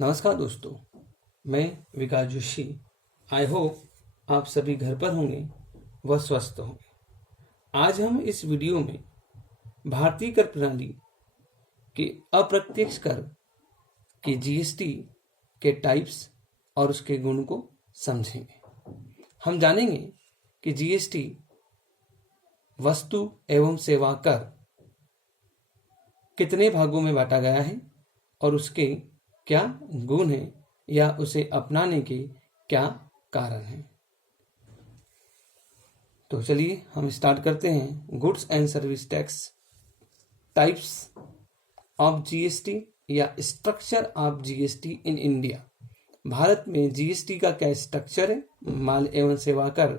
नमस्कार दोस्तों, मैं विकास जोशी। आई होप आप सभी घर पर होंगे व स्वस्थ होंगे। आज हम इस वीडियो में भारतीय कर प्रणाली के अप्रत्यक्ष कर के जीएसटी के टाइप्स और उसके गुण को समझेंगे। हम जानेंगे कि जीएसटी वस्तु एवं सेवा कर कितने भागों में बांटा गया है और उसके क्या गुण हैं या उसे अपनाने के क्या कारण हैं। तो चलिए हम स्टार्ट करते हैं। Goods and service tax types of GST या structure of GST in India. Bharat में जीएसटी का क्या स्ट्रक्चर है, माल एवं सेवा कर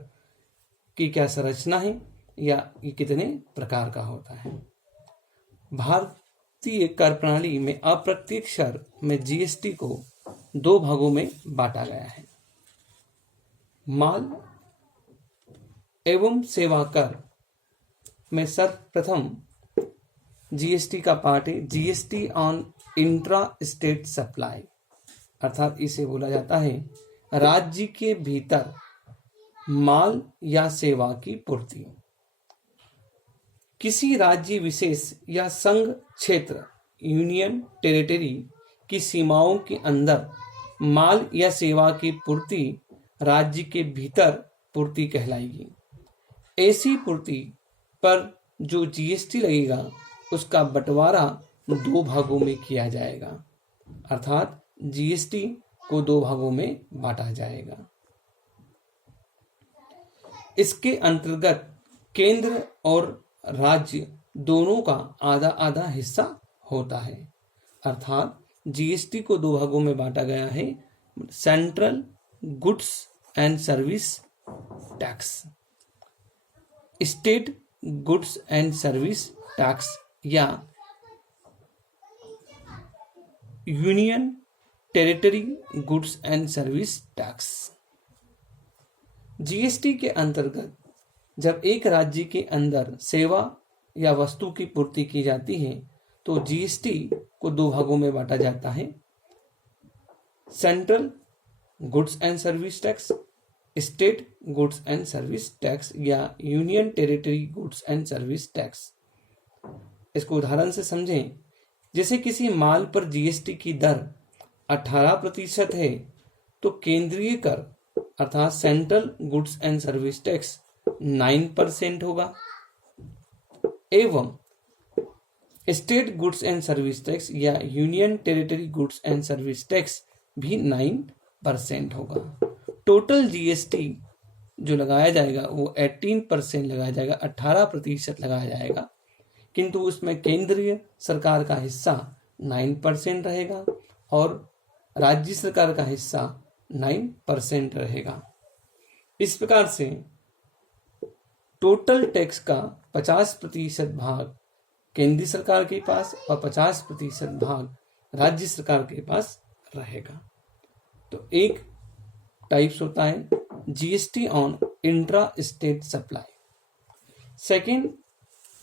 की क्या संरचना है या ये कितने प्रकार का होता है। भारतीय कर प्रणाली में अप्रत्यक्ष कर में जीएसटी को दो भागों में बांटा गया है। माल एवं सेवा कर में सर्वप्रथम जीएसटी का पार्ट है GST on intra state supply, अर्थात इसे बोला जाता है राज्य के भीतर माल या सेवा की पूर्ति। किसी राज्य विशेष या संघ क्षेत्र यूनियन टेरिटरी की सीमाओं के अंदर माल या सेवा की पूर्ति राज्य के भीतर पूर्ति कहलाएगी। ऐसी पूर्ति पर जो जीएसटी लगेगा उसका बंटवारा दो भागों में किया जाएगा, अर्थात जीएसटी को दो भागों में बांटा जाएगा। इसके अंतर्गत केंद्र और राज्य दोनों का आधा आधा हिस्सा होता है, अर्थात जीएसटी को दो भागों में बांटा गया है। Central goods and service tax, state goods and service tax या union territory goods and service tax. GST के अंतर्गत जब एक राज्य के अंदर सेवा या वस्तु की पूर्ति की जाती है तो जीएसटी को दो भागों में बांटा जाता है। Central goods and service tax, state goods and service tax या union territory goods and service tax. इसको उदाहरण से समझें। जैसे किसी माल पर जीएसटी की दर 18% है तो केंद्रीय कर अर्थात central goods and service tax 9% होगा एवं state goods and service tax या union territory goods and service tax भी 9% होगा। टोटल जीएसटी जो लगाया जाएगा वो 18% लगाया जाएगा, 18% लगाया जाएगा, किंतु उसमें केंद्रीय सरकार का हिस्सा 9% रहेगा और राज्य सरकार का हिस्सा 9% रहेगा। इस प्रकार से टोटल टैक्स का 50% भाग केंद्रीय सरकार के पास और 50% भाग राज्य सरकार के पास रहेगा। तो एक टाइप्स होता है GST on intra state supply. Second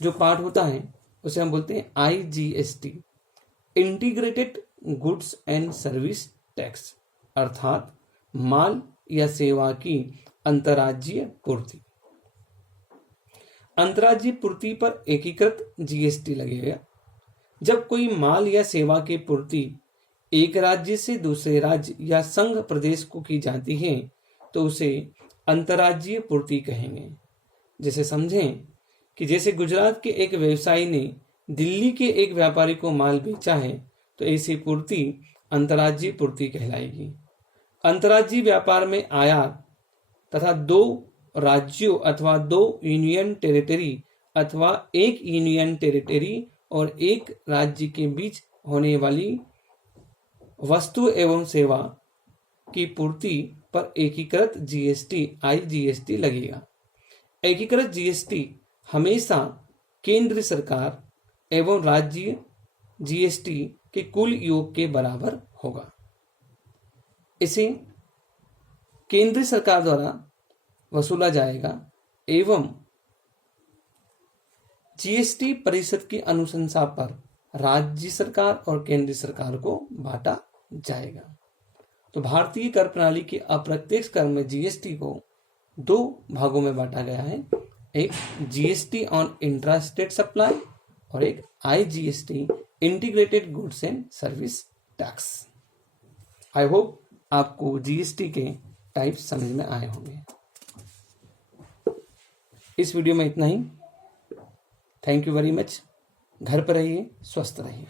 जो पार्ट होता है उसे हम बोलते हैं IGST, integrated goods and service tax, अर्थात माल या सेवा की अंतर्राज्यीय पूर्ति। अंतर्राज्यीय पूर्ति पर एकीकृत जीएसटी लगेगा। जब कोई माल या सेवा की पूर्ति एक राज्य से दूसरे राज्य या संघ प्रदेश को की जाती है तो उसे अंतर्राज्यीय पूर्ति कहेंगे। जैसे समझें कि जैसे गुजरात के एक व्यवसायी ने दिल्ली के एक व्यापारी को माल बेचा है तो ऐसी पूर्ति अंतर्राज्यीय पूर्ति कहलाएगी। अंतर्राज्यीय व्यापार में आयात तथा दो राज्यों अथवा दो यूनियन टेरिटरी अथवा एक यूनियन टेरिटरी और एक राज्य के बीच होने वाली वस्तु एवं सेवा की पूर्ति पर एकीकृत जीएसटी आईजीएसटी लगेगा। एकीकृत जीएसटी हमेशा केंद्र सरकार एवं राज्य जीएसटी के कुल योग के बराबर होगा। इसे केंद्र सरकार द्वारा वसूला जाएगा एवं जीएसटी परिषद की अनुशंसा पर राज्य सरकार और केंद्र सरकार को बांटा जाएगा। तो भारतीय कर प्रणाली के अप्रत्यक्ष कर में जीएसटी को 2 भागों में बांटा गया है, एक GST on intra state supply और एक IGST integrated goods and service tax. I hope आपको जीएसटी के टाइप्स समझ में आए होंगे। इस वीडियो में इतना ही। Thank you very much. घर पर रहिए, स्वस्थ रहिए।